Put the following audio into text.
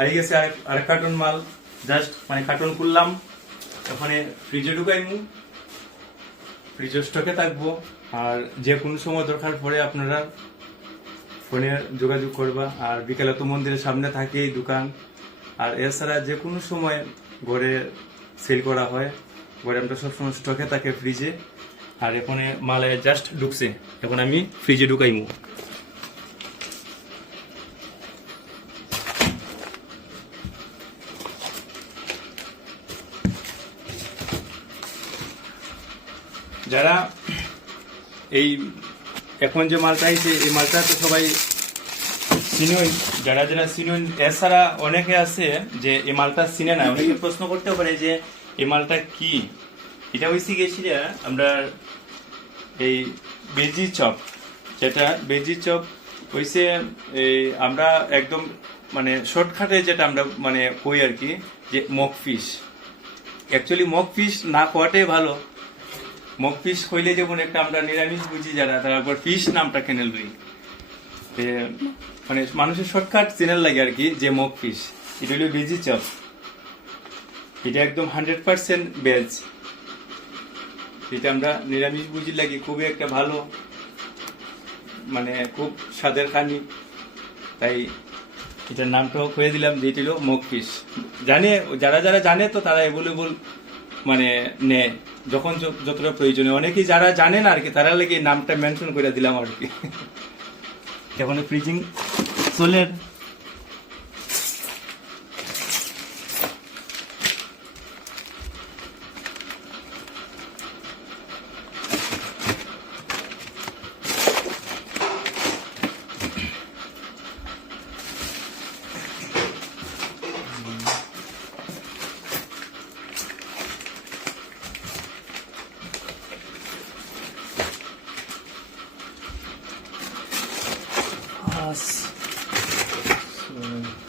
আর গেছে আর কার্টুন মাল জাস্ট মানে কার্টুন খুললাম, ওখানে ফ্রিজে ঢুকাইমু, ফ্রিজের স্টকে থাকবো। আর যে কোনো সময় দরকার পড়ে আপনারা ফোনে যোগাযোগ করবা। আর বিকেলে তো মন্দিরের সামনে থাকে এই দোকান। আর এছাড়া যে কোনো সময় ঘরে সেল করা হয়, ঘরে আমরা সবসময় স্টকে থাকে ফ্রিজে। আর এখানে মালে জাস্ট ঢুকছে, এখন আমি ফ্রিজে ঢুকাইমু। যারা এই এখন যে মালটা আইছে এই মালটা তো সবাই চিনেন, যারা যারা চিনেন। এছাড়া অনেকে আছে যে এই মালটা চিনে না, অনেকে প্রশ্ন করতে পারে যে এই মালটা কি। এটা হয়েছে গেছিল আমরা এই বেজি চপ, যেটা বেজি চপ হয়েছে এই আমরা একদম মানে শর্টকাটে যেটা আমরা মানে কই আর কি, যে mock fish. Actually mock fish না খাওয়াটাই ভালো। মক ফিশ হইলে যেমন একটা আমরা নিরামিষ বুঝি যারা, তারপর ফিশ নামটা কেনে লই, মানে মানুষের শর্টকাট চ্যানেল লাগে আর কি, যে মক ফিশ। এটা হলো ভেজি চপ, এটা একদম 100% ভেজ। এটা আমরা নিরামিষ বুঝি লাগে, খুবই একটা ভালো মানে খুব স্বাদের খানি। তাই এটার নামটাও খুঁজে দিলাম যে এটা হলো মক ফিশ। জানে যারা যারা জানে তো তারা অ্যাভেলেবল মানে নেয় যখন যতটা প্রয়োজনে। অনেকেই যারা জানে না আর কি, তারা লেগে নামটা মেনশন করে দিলাম আর কি। এখন ফ্রিজিং চলে। So